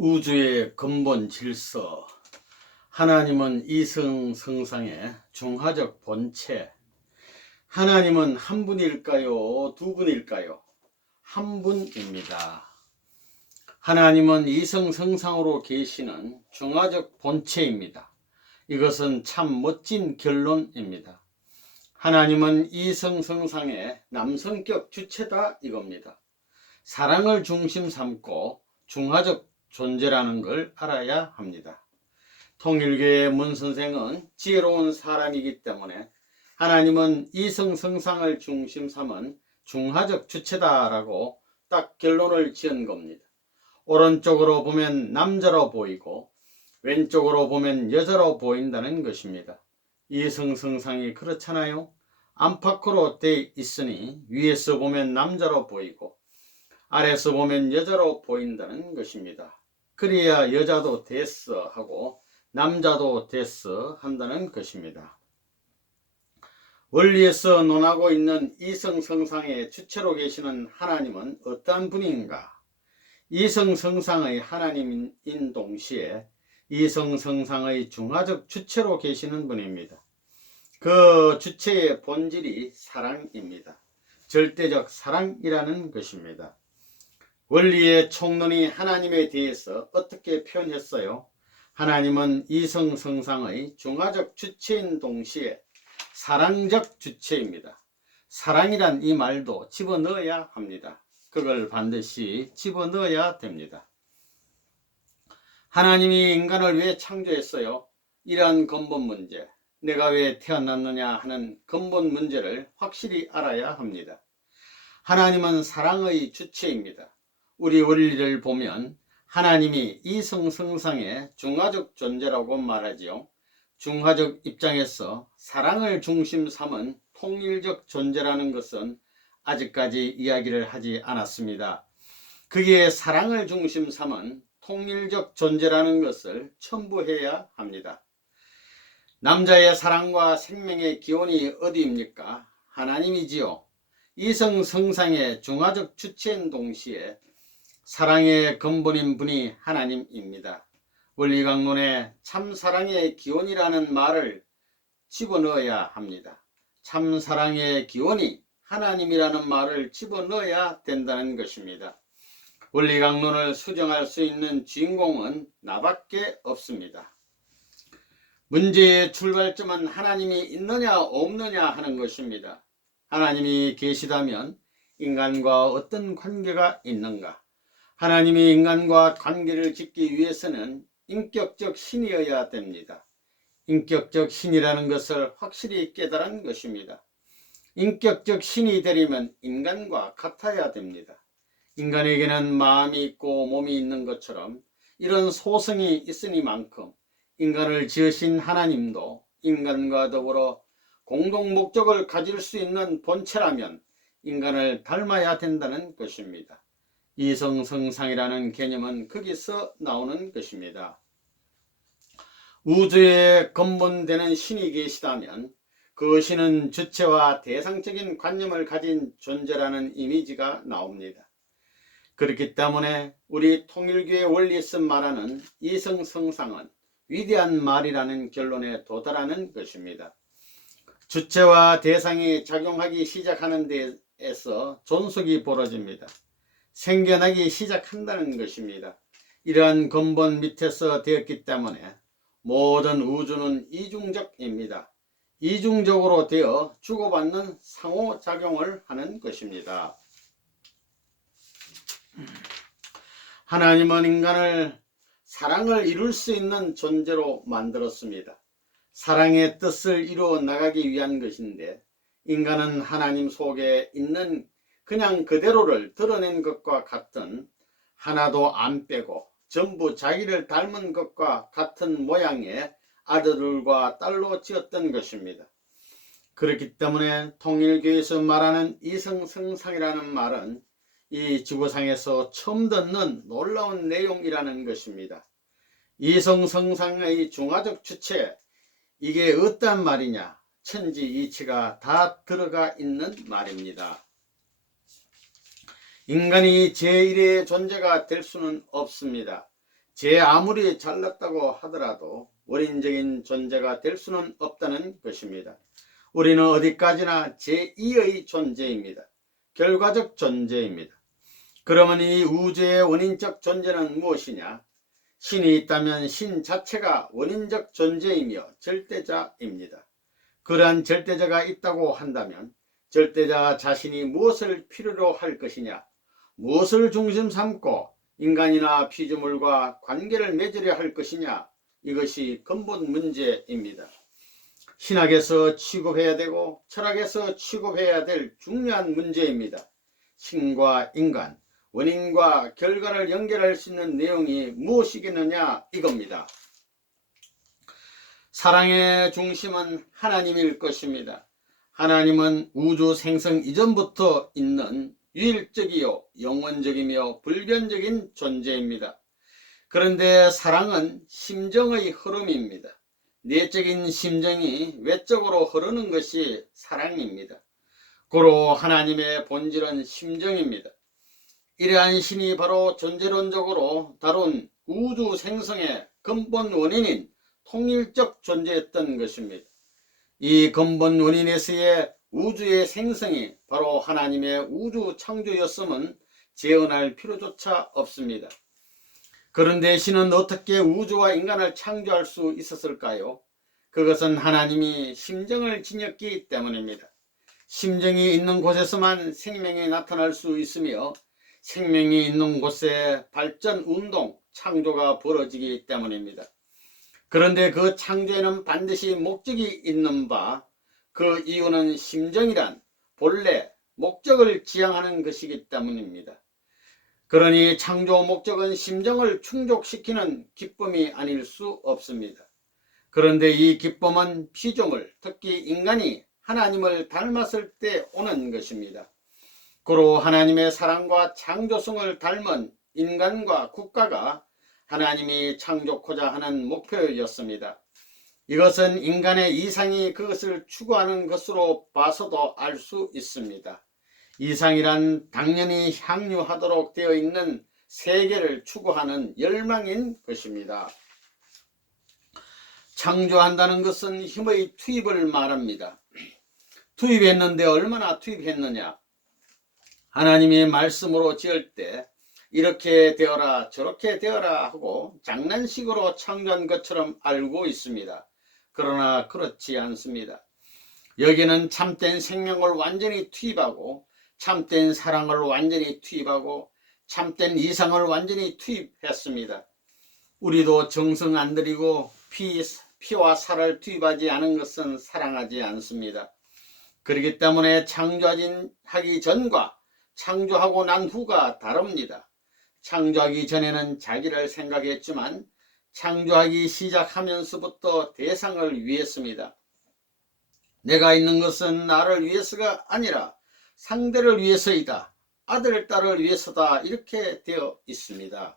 우주의 근본 질서, 하나님은 이성성상의 중화적 본체. 하나님은 한 분일까요? 두 분일까요? 한 분입니다. 하나님은 이성성상으로 계시는 중화적 본체입니다. 이것은 참 멋진 결론입니다. 하나님은 이성성상의 남성격 주체다 이겁니다. 사랑을 중심 삼고 중화적 존재라는 걸 알아야 합니다. 통일교의 문 선생은 지혜로운 사람이기 때문에 하나님은 이성성상을 중심 삼은 중화적 주체다라고 딱 결론을 지은 겁니다. 오른쪽으로 보면 남자로 보이고 왼쪽으로 보면 여자로 보인다는 것입니다. 이성성상이 그렇잖아요. 안팎으로 돼 있으니 위에서 보면 남자로 보이고 아래에서 보면 여자로 보인다는 것입니다. 그래야 여자도 됐어 하고 남자도 됐어 한다는 것입니다. 원리에서 논하고 있는 이성성상의 주체로 계시는 하나님은 어떠한 분인가? 이성성상의 하나님인 동시에 이성성상의 중화적 주체로 계시는 분입니다. 그 주체의 본질이 사랑입니다. 절대적 사랑이라는 것입니다. 원리의 총론이 하나님에 대해서 어떻게 표현했어요? 하나님은 이성성상의 중화적 주체인 동시에 사랑적 주체입니다. 사랑이란 이 말도 집어넣어야 합니다. 그걸 반드시 집어넣어야 됩니다. 하나님이 인간을 왜 창조했어요? 이러한 근본 문제, 내가 왜 태어났느냐 하는 근본 문제를 확실히 알아야 합니다. 하나님은 사랑의 주체입니다. 우리 원리를 보면 하나님이 이성성상의 중화적 존재라고 말하지요. 중화적 입장에서 사랑을 중심 삼은 통일적 존재라는 것은 아직까지 이야기를 하지 않았습니다. 그게 사랑을 중심 삼은 통일적 존재라는 것을 첨부해야 합니다. 남자의 사랑과 생명의 기원이 어디입니까? 하나님이지요. 이성성상의 중화적 주체인 동시에 사랑의 근본인 분이 하나님입니다. 원리강론에 참사랑의 기원이라는 말을 집어넣어야 합니다. 참사랑의 기원이 하나님이라는 말을 집어넣어야 된다는 것입니다. 원리강론을 수정할 수 있는 주인공은 나밖에 없습니다. 문제의 출발점은 하나님이 있느냐 없느냐 하는 것입니다. 하나님이 계시다면 인간과 어떤 관계가 있는가? 하나님이 인간과 관계를 짓기 위해서는 인격적 신이어야 됩니다. 인격적 신이라는 것을 확실히 깨달은 것입니다. 인격적 신이 되려면 인간과 같아야 됩니다. 인간에게는 마음이 있고 몸이 있는 것처럼 이런 소성이 있으니만큼 인간을 지으신 하나님도 인간과 더불어 공동 목적을 가질 수 있는 본체라면 인간을 닮아야 된다는 것입니다. 이성성상이라는 개념은 거기서 나오는 것입니다. 우주의 근본되는 신이 계시다면 그 신은 주체와 대상적인 관념을 가진 존재라는 이미지가 나옵니다. 그렇기 때문에 우리 통일교의 원리에서 말하는 이성성상은 위대한 말이라는 결론에 도달하는 것입니다. 주체와 대상이 작용하기 시작하는 데에서 존속이 벌어집니다. 생겨나기 시작한다는 것입니다. 이러한 근본 밑에서 되었기 때문에 모든 우주는 이중적입니다. 이중적으로 되어 주고받는 상호작용을 하는 것입니다. 하나님은 인간을 사랑을 이룰 수 있는 존재로 만들었습니다. 사랑의 뜻을 이루어 나가기 위한 것인데 인간은 하나님 속에 있는 그냥 그대로를 드러낸 것과 같은 하나도 안 빼고 전부 자기를 닮은 것과 같은 모양의 아들과 딸로 지었던 것입니다. 그렇기 때문에 통일교에서 말하는 이성성상이라는 말은 이 지구상에서 처음 듣는 놀라운 내용이라는 것입니다. 이성성상의 중화적 주체, 이게 어떤 말이냐? 천지이치가 다 들어가 있는 말입니다. 인간이 제1의 존재가 될 수는 없습니다. 제 아무리 잘났다고 하더라도 원인적인 존재가 될 수는 없다는 것입니다. 우리는 어디까지나 제2의 존재입니다. 결과적 존재입니다. 그러면 이 우주의 원인적 존재는 무엇이냐? 신이 있다면 신 자체가 원인적 존재이며 절대자입니다. 그러한 절대자가 있다고 한다면 절대자 자신이 무엇을 필요로 할 것이냐, 무엇을 중심 삼고 인간이나 피조물과 관계를 맺으려 할 것이냐, 이것이 근본 문제입니다. 신학에서 취급해야 되고 철학에서 취급해야 될 중요한 문제입니다. 신과 인간, 원인과 결과를 연결할 수 있는 내용이 무엇이겠느냐, 이겁니다. 사랑의 중심은 하나님일 것입니다. 하나님은 우주 생성 이전부터 있는 유일적이요 영원적이며 불변적인 존재입니다. 그런데 사랑은 심정의 흐름입니다. 내적인 심정이 외적으로 흐르는 것이 사랑입니다. 고로 하나님의 본질은 심정입니다. 이러한 신이 바로 존재론적으로 다룬 우주 생성의 근본 원인인 통일적 존재였던 것입니다. 이 근본 원인에서의 우주의 생성이 바로 하나님의 우주 창조였음은 재언할 필요조차 없습니다. 그런데 신은 어떻게 우주와 인간을 창조할 수 있었을까요? 그것은 하나님이 심정을 지녔기 때문입니다. 심정이 있는 곳에서만 생명이 나타날 수 있으며 생명이 있는 곳에 발전, 운동, 창조가 벌어지기 때문입니다. 그런데 그 창조에는 반드시 목적이 있는 바, 그 이유는 심정이란 본래 목적을 지향하는 것이기 때문입니다. 그러니 창조 목적은 심정을 충족시키는 기쁨이 아닐 수 없습니다. 그런데 이 기쁨은 피조물, 특히 인간이 하나님을 닮았을 때 오는 것입니다. 고로 하나님의 사랑과 창조성을 닮은 인간과 국가가 하나님이 창조코자 하는 목표였습니다. 이것은 인간의 이상이 그것을 추구하는 것으로 봐서도 알 수 있습니다. 이상이란 당연히 향유하도록 되어 있는 세계를 추구하는 열망인 것입니다. 창조한다는 것은 힘의 투입을 말합니다. 투입했는데 얼마나 투입했느냐? 하나님이 말씀으로 지을 때 이렇게 되어라 저렇게 되어라 하고 장난식으로 창조한 것처럼 알고 있습니다. 그러나 그렇지 않습니다. 여기는 참된 생명을 완전히 투입하고 참된 사랑을 완전히 투입하고 참된 이상을 완전히 투입했습니다. 우리도 정성 안 들이고 피와 살을 투입하지 않은 것은 사랑하지 않습니다. 그렇기 때문에 창조하기 전과 창조하고 난 후가 다릅니다. 창조하기 전에는 자기를 생각했지만 창조하기 시작하면서부터 대상을 위했습니다. 내가 있는 것은 나를 위해서가 아니라 상대를 위해서이다. 아들, 딸을 위해서다. 이렇게 되어 있습니다.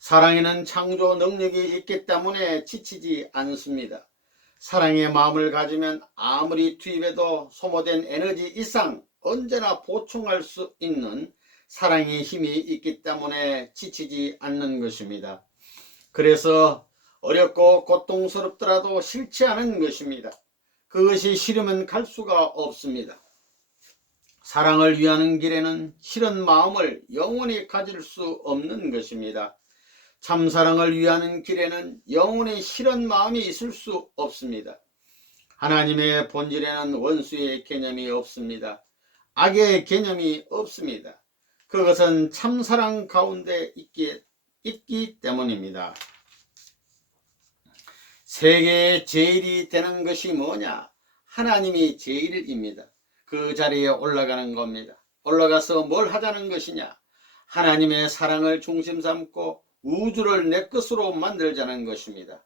사랑에는 창조 능력이 있기 때문에 지치지 않습니다. 사랑의 마음을 가지면 아무리 투입해도 소모된 에너지 이상 언제나 보충할 수 있는 사랑의 힘이 있기 때문에 지치지 않는 것입니다. 그래서 어렵고 고통스럽더라도 싫지 않은 것입니다. 그것이 싫으면 갈 수가 없습니다. 사랑을 위하는 길에는 싫은 마음을 영원히 가질 수 없는 것입니다. 참사랑을 위하는 길에는 영원히 싫은 마음이 있을 수 없습니다. 하나님의 본질에는 원수의 개념이 없습니다. 악의 개념이 없습니다. 그것은 참사랑 가운데 있기 때문입니다. 세계의 제일이 되는 것이 뭐냐? 하나님이 제일입니다. 그 자리에 올라가는 겁니다. 올라가서 뭘 하자는 것이냐? 하나님의 사랑을 중심 삼고 우주를 내 것으로 만들자는 것입니다.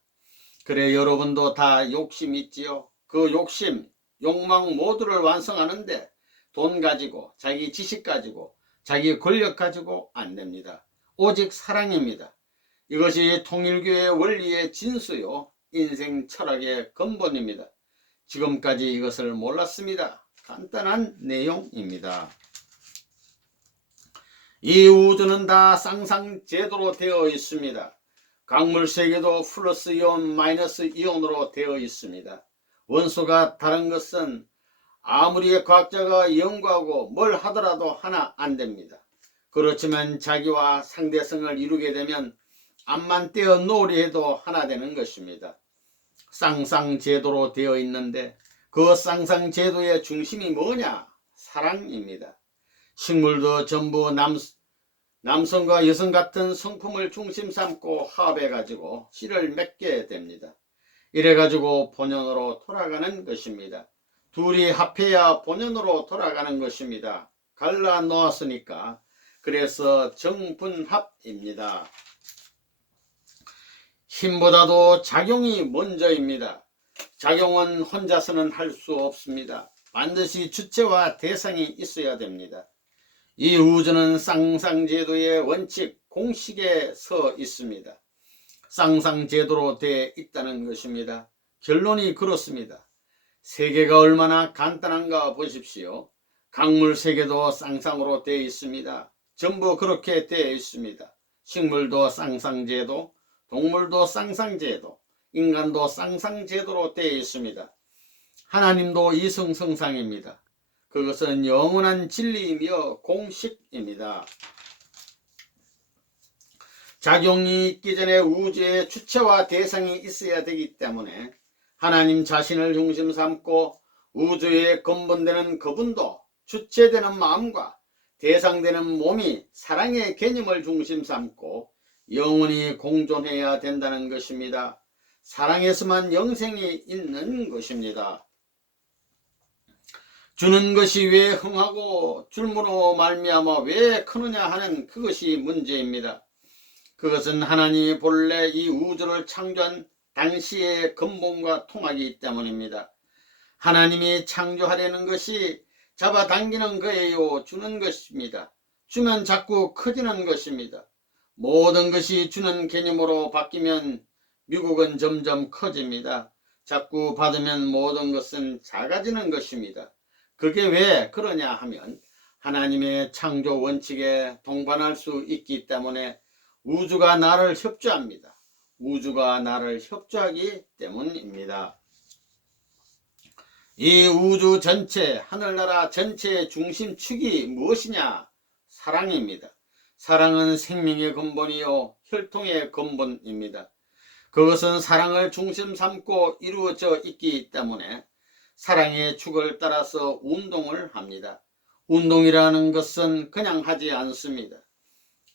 그래, 여러분도 다 욕심 있지요? 그 욕심, 욕망 모두를 완성하는데 돈 가지고, 자기 지식 가지고, 자기 권력 가지고 안 됩니다. 오직 사랑입니다. 이것이 통일교의 원리의 진수요, 인생 철학의 근본입니다. 지금까지 이것을 몰랐습니다. 간단한 내용입니다. 이 우주는 다 쌍쌍제도로 되어 있습니다. 강물 세계도 플러스 이온, 마이너스 이온으로 되어 있습니다. 원소가 다른 것은 아무리 과학자가 연구하고 뭘 하더라도 하나 안 됩니다. 그렇지만 자기와 상대성을 이루게 되면 앞만 떼어 놓으려 해도 하나 되는 것입니다. 쌍쌍제도로 되어 있는데 그 쌍쌍제도의 중심이 뭐냐? 사랑입니다. 식물도 전부 남성과 여성 같은 성품을 중심 삼고 화합해 가지고 씨를 맺게 됩니다. 이래 가지고 본연으로 돌아가는 것입니다. 둘이 합해야 본연으로 돌아가는 것입니다. 갈라 놓았으니까. 그래서 정분합입니다. 힘보다도 작용이 먼저입니다. 작용은 혼자서는 할 수 없습니다. 반드시 주체와 대상이 있어야 됩니다. 이 우주는 쌍쌍제도의 원칙, 공식에 서 있습니다. 쌍쌍제도로 되어 있다는 것입니다. 결론이 그렇습니다. 세계가 얼마나 간단한가 보십시오. 강물 세계도 쌍쌍으로 되어 있습니다. 전부 그렇게 되어 있습니다. 식물도 쌍쌍제도, 동물도 쌍쌍제도, 인간도 쌍쌍제도로 되어 있습니다. 하나님도 이성성상입니다. 그것은 영원한 진리이며 공식입니다. 작용이 있기 전에 우주의 주체와 대상이 있어야 되기 때문에 하나님 자신을 중심 삼고 우주의 근본되는 그분도 주체되는 마음과 대상되는 몸이 사랑의 개념을 중심 삼고 영원히 공존해야 된다는 것입니다. 사랑에서만 영생이 있는 것입니다. 주는 것이 왜 흥하고 줄므로 말미암아 왜 크느냐 하는 그것이 문제입니다. 그것은 하나님이 본래 이 우주를 창조한 당시의 근본과 통하기 때문입니다. 하나님이 창조하려는 것이 잡아당기는 거예요. 주는 것입니다. 주면 자꾸 커지는 것입니다. 모든 것이 주는 개념으로 바뀌면 미국은 점점 커집니다. 자꾸 받으면 모든 것은 작아지는 것입니다. 그게 왜 그러냐 하면 하나님의 창조 원칙에 동반할 수 있기 때문에 우주가 나를 협조합니다. 우주가 나를 협조하기 때문입니다. 이 우주 전체, 하늘나라 전체의 중심축이 무엇이냐? 사랑입니다. 사랑은 생명의 근본이요 혈통의 근본입니다. 그것은 사랑을 중심 삼고 이루어져 있기 때문에 사랑의 축을 따라서 운동을 합니다. 운동이라는 것은 그냥 하지 않습니다.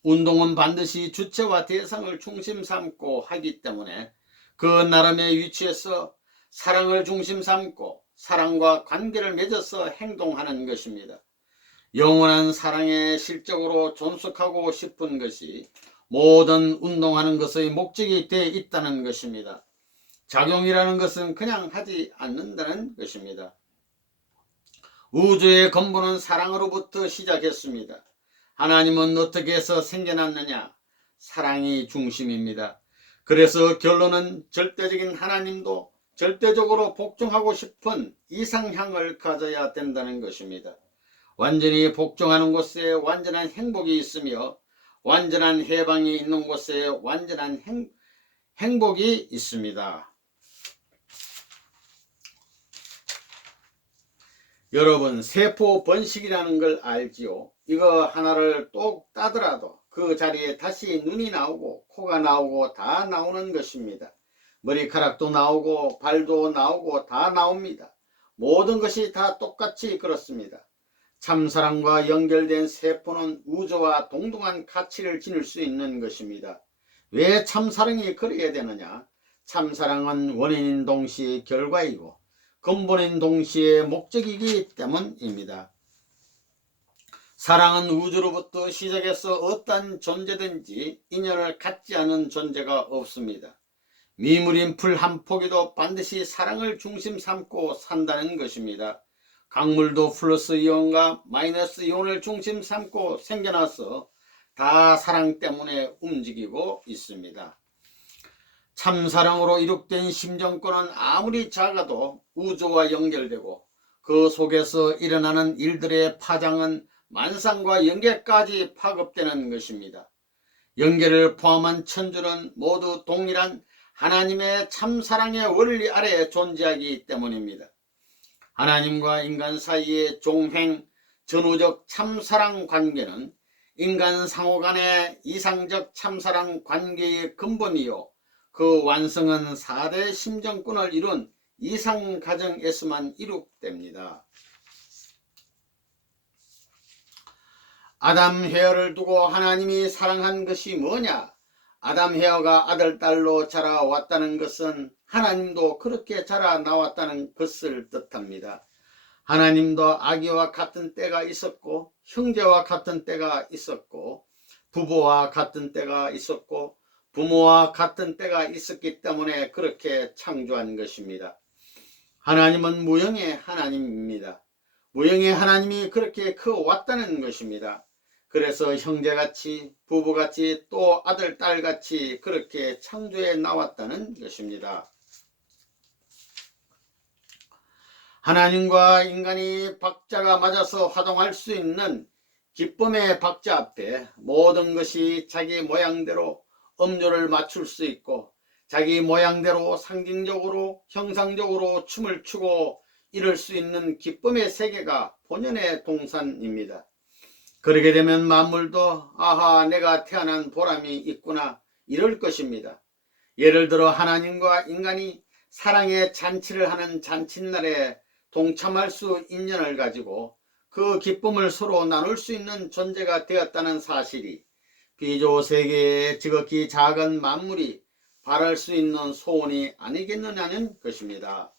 운동은 반드시 주체와 대상을 중심 삼고 하기 때문에 그 나름의 위치에서 사랑을 중심 삼고 사랑과 관계를 맺어서 행동하는 것입니다. 영원한 사랑에 실적으로 존속하고 싶은 것이 모든 운동하는 것의 목적이 되어 있다는 것입니다. 작용이라는 것은 그냥 하지 않는다는 것입니다. 우주의 근본은 사랑으로부터 시작했습니다. 하나님은 어떻게 해서 생겨났느냐? 사랑이 중심입니다. 그래서 결론은 절대적인 하나님도 절대적으로 복종하고 싶은 이상향을 가져야 된다는 것입니다. 완전히 복종하는 곳에 완전한 행복이 있으며 완전한 해방이 있는 곳에 완전한 행복이 있습니다. 여러분, 세포 번식이라는 걸 알지요? 이거 하나를 똑 따더라도 그 자리에 다시 눈이 나오고 코가 나오고 다 나오는 것입니다. 머리카락도 나오고 발도 나오고 다 나옵니다. 모든 것이 다 똑같이 그렇습니다. 참사랑과 연결된 세포는 우주와 동등한 가치를 지닐 수 있는 것입니다. 왜 참사랑이 그래야 되느냐? 참사랑은 원인인 동시에 결과이고 근본인 동시에 목적이기 때문입니다. 사랑은 우주로부터 시작해서 어떤 존재든지 인연을 갖지 않은 존재가 없습니다. 미물인 풀 한 포기도 반드시 사랑을 중심 삼고 산다는 것입니다. 강물도 플러스 이온과 마이너스 이온을 중심 삼고 생겨나서 다 사랑 때문에 움직이고 있습니다. 참사랑으로 이룩된 심정권은 아무리 작아도 우주와 연결되고 그 속에서 일어나는 일들의 파장은 만상과 영계까지 파급되는 것입니다. 영계를 포함한 천주는 모두 동일한 하나님의 참사랑의 원리 아래 존재하기 때문입니다. 하나님과 인간 사이의 종행, 전우적 참사랑 관계는 인간 상호 간의 이상적 참사랑 관계의 근본이요, 그 완성은 4대 심정권을 이룬 이상가정에서만 이룩됩니다. 아담 헤어를 두고 하나님이 사랑한 것이 뭐냐? 아담 헤어가 아들 딸로 자라왔다는 것은 하나님도 그렇게 자라나왔다는 것을 뜻합니다. 하나님도 아기와 같은 때가 있었고, 형제와 같은 때가 있었고, 부부와 같은 때가 있었고, 부모와 같은 때가 있었기 때문에 그렇게 창조한 것입니다. 하나님은 무형의 하나님입니다. 무형의 하나님이 그렇게 커왔다는 것입니다. 그래서 형제같이, 부부같이, 또 아들, 딸같이 그렇게 창조해 나왔다는 것입니다. 하나님과 인간이 박자가 맞아서 화동할 수 있는 기쁨의 박자 앞에 모든 것이 자기 모양대로 음조를 맞출 수 있고, 자기 모양대로 상징적으로 형상적으로 춤을 추고 이룰 수 있는 기쁨의 세계가 본연의 동산입니다. 그러게 되면 만물도 아하, 내가 태어난 보람이 있구나 이럴 것입니다. 예를 들어 하나님과 인간이 사랑의 잔치를 하는 잔칫날에 동참할 수 인연을 가지고 그 기쁨을 서로 나눌 수 있는 존재가 되었다는 사실이 비조 세계의 지극히 작은 만물이 바랄 수 있는 소원이 아니겠느냐는 것입니다.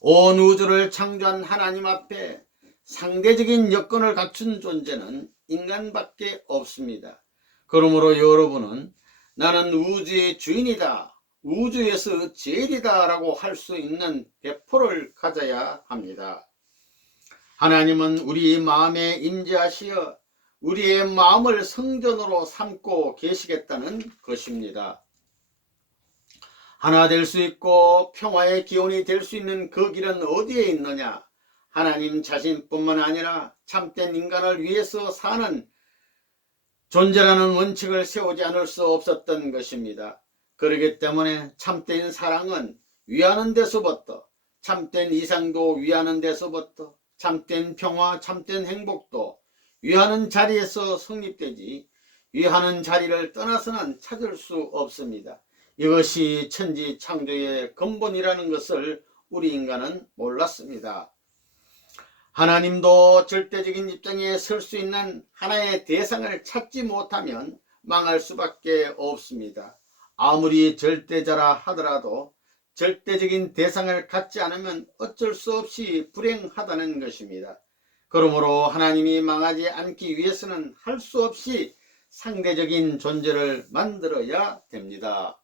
온 우주를 창조한 하나님 앞에 상대적인 여건을 갖춘 존재는 인간밖에 없습니다. 그러므로 여러분은 나는 우주의 주인이다, 우주에서 제일이다 라고 할 수 있는 배포를 가져야 합니다. 하나님은 우리 마음에 임재하시어 우리의 마음을 성전으로 삼고 계시겠다는 것입니다. 하나 될 수 있고 평화의 기원이 될 수 있는 그 길은 어디에 있느냐? 하나님 자신뿐만 아니라 참된 인간을 위해서 사는 존재라는 원칙을 세우지 않을 수 없었던 것입니다. 그렇기 때문에 참된 사랑은 위하는 데서부터, 참된 이상도 위하는 데서부터, 참된 평화, 참된 행복도 위하는 자리에서 성립되지 위하는 자리를 떠나서는 찾을 수 없습니다. 이것이 천지 창조의 근본이라는 것을 우리 인간은 몰랐습니다. 하나님도 절대적인 입장에 설 수 있는 하나의 대상을 찾지 못하면 망할 수밖에 없습니다. 아무리 절대자라 하더라도 절대적인 대상을 갖지 않으면 어쩔 수 없이 불행하다는 것입니다. 그러므로 하나님이 망하지 않기 위해서는 할 수 없이 상대적인 존재를 만들어야 됩니다.